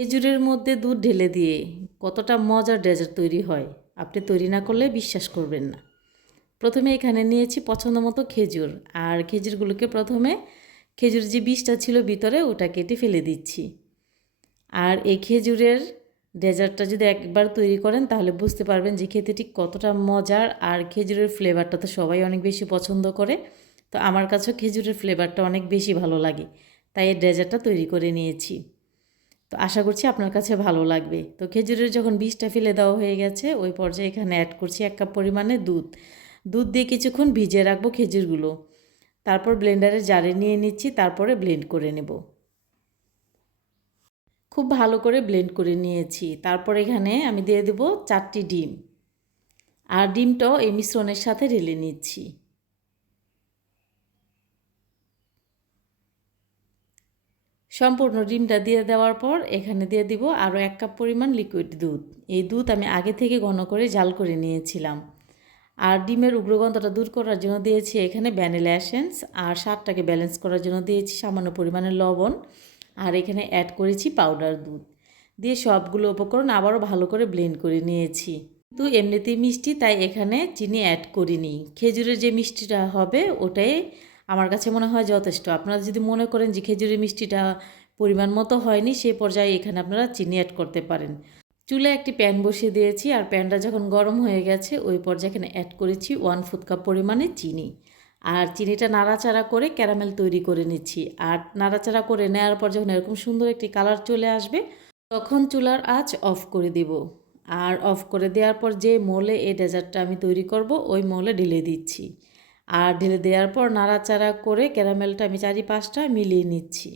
খেজুরের মধ্যে দুধ ঢেলে দিয়ে কতটা মজার ডেজার্ট তৈরি হয়, আপনি তৈরি না করলে বিশ্বাস করবেন না। প্রথমে এখানে নিয়েছি পছন্দ মতো খেজুর আর খেজুরগুলোকে প্রথমে খেজুর যে বীজটা ছিল ভিতরে ওটা কেটে ফেলে দিচ্ছি। আর এই খেজুরের ডেজার্টটা যদি একবার তৈরি করেন তাহলে বুঝতে পারবেন যে খেতে ঠিক কতটা মজার আর খেজুরের ফ্লেভারটা তো সবাই অনেক বেশি পছন্দ করে। তো আমার কাছেও খেজুরের ফ্লেভারটা অনেক বেশি ভালো লাগে, তাই এই ডেজার্টটা তৈরি করে নিয়েছি। তো আশা করছি আপনার কাছে ভালো লাগবে। তো খেজুরের যখন বীজটা ফেলে দেওয়া হয়ে গেছে, ওই পর্যায়ে এখানে অ্যাড করছি এক কাপ পরিমাণে দুধ। দুধ দিয়ে কিছুক্ষণ ভিজিয়ে রাখব খেজুরগুলো। তারপর ব্লেন্ডারে জারে নিয়ে নিচ্ছি, তারপরে ব্লেন্ড করে নেব। খুব ভালো করে ব্লেন্ড করে নিয়েছি। তারপর এখানে আমি দিয়ে দেবো চারটি ডিম। আর ডিমটাও এই মিশ্রণের সাথে ঢেলে নিচ্ছি। সম্পূর্ণ ডিমটা দিয়ে দেওয়ার পর এখানে দিয়ে দিব আরও এক কাপ পরিমাণ লিকুইড দুধ। এই দুধ আমি আগে থেকে ঘন করে জাল করে নিয়েছিলাম। আর ডিমের উগ্রগন্ধটা দূর করার জন্য দিয়েছি এখানে ভ্যানিলা অ্যাসেন্স আর স্বাদটাকে ব্যালেন্স করার জন্য দিয়েছি সামান্য পরিমাণে লবণ। আর এখানে অ্যাড করেছি পাউডার দুধ। দিয়ে সবগুলো উপকরণ আবারও ভালো করে ব্লেন্ড করে নিয়েছি। কিন্তু এমনিতেই মিষ্টি, তাই এখানে চিনি অ্যাড করিনি। খেজুরের যে মিষ্টিটা হবে, ওটাই আমার কাছে মনে হয় যথেষ্ট। আপনারা যদি মনে করেন যে খেজুরের মিষ্টিটা পরিমাণ মতো হয়নি সেই পর্যায়ে এখানে আপনারা চিনি অ্যাড করতে পারেন। চুলে একটি প্যান বসিয়ে দিয়েছি আর প্যানটা যখন গরম হয়ে গেছে, ওই পর্যায়ে এখানে অ্যাড করেছি ওয়ান ফুট কাপ পরিমাণে চিনি। আর চিনিটা নাড়াচাড়া করে ক্যারামেল তৈরি করে নিচ্ছি। আর নাড়াচাড়া করে নেওয়ার পর যখন এরকম সুন্দর একটি কালার চলে আসবে, তখন চুলার আঁচ অফ করে দিব। আর অফ করে দেওয়ার পর যে মোলে এই ডেজার্টটা আমি তৈরি করব, ওই মোলে ঢেলে দিচ্ছি। আর ঢেলে দেওয়ার পর নাড়াচাড়া করে ক্যারামেলটা আমি চারি পাঁচটা মিলিয়ে নিচ্ছি।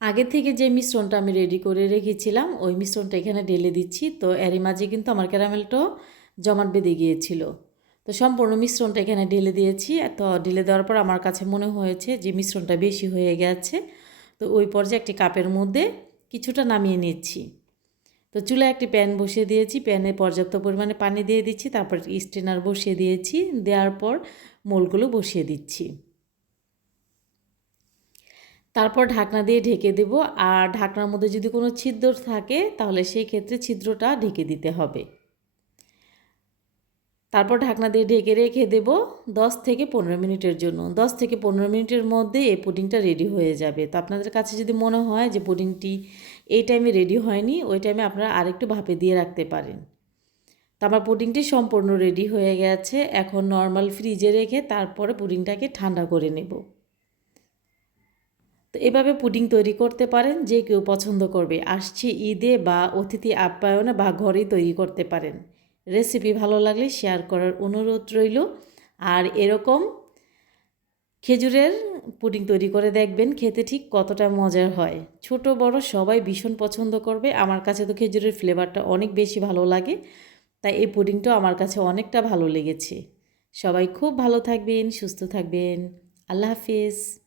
আগে থেকে যে মিশ্রণটা আমি রেডি করে রেখেছিলাম, ওই মিশ্রণটা এখানে ঢেলে দিচ্ছি। তো এরই মাঝে কিন্তু আমার ক্যারামেলটাও জমাট বেঁধে গিয়েছিল। তো সম্পূর্ণ মিশ্রণটা এখানে ঢেলে দিয়েছি। তো ঢেলে দেওয়ার পর আমার কাছে মনে হয়েছে যে মিশ্রণটা বেশি হয়ে গেছে। তো ওই পর্যায়ে একটি কাপের মধ্যে কিছুটা নামিয়ে নিচ্ছি। তো চুলায় একটি প্যান বসিয়ে দিয়েছি। প্যানে পর্যাপ্ত পরিমাণে পানি দিয়ে দিচ্ছি। তারপর স্টেনার বসিয়ে দিয়েছি। দেওয়ার পর মোলগুলো বসিয়ে দিচ্ছি। তারপর ঢাকনা দিয়ে ঢেকে দেব। আর ঢাকনার মধ্যে যদি কোনো ছিদ্র থাকে, তাহলে সেই ক্ষেত্রে ছিদ্রটা ঢেকে দিতে হবে। তারপর ঢাকনা দিয়ে ঢেকে রেখে দেব দশ থেকে পনেরো মিনিটের জন্য। দশ থেকে পনেরো মিনিটের মধ্যে এই পুডিংটা রেডি হয়ে যাবে। তো আপনাদের কাছে যদি মনে হয় যে পুডিংটি এই টাইমে রেডি হয়নি, ওই টাইমে আপনারা আরেকটু ভাপে দিয়ে রাখতে পারেন। তো আমার পুডিংটি সম্পূর্ণ রেডি হয়ে গেছে। এখন নর্মাল ফ্রিজে রেখে তারপরে পুডিংটাকে ঠান্ডা করে নেব। তো এভাবে পুডিং তৈরি করতে পারেন, যে কেউ পছন্দ করবে। আসছে ঈদে বা অতিথি আপ্যায়নে বা ঘরেই তৈরি করতে পারেন। রেসিপি ভালো লাগলে শেয়ার করার অনুরোধ রইল। আর এরকম খেজুরের পুডিং তৈরি করে দেখবেন, খেতে ঠিক কতটা মজার হয়। ছোট বড় সবাই ভীষণ পছন্দ করবে। আমার কাছে তো খেজুরের ফ্লেভারটা অনেক বেশি ভালো লাগে। তাই এই পুডিংটাও আমার কাছে অনেকটা ভালো লেগেছে। সবাই খুব ভালো থাকবেন, সুস্থ থাকবেন। আল্লাহ হাফিজ।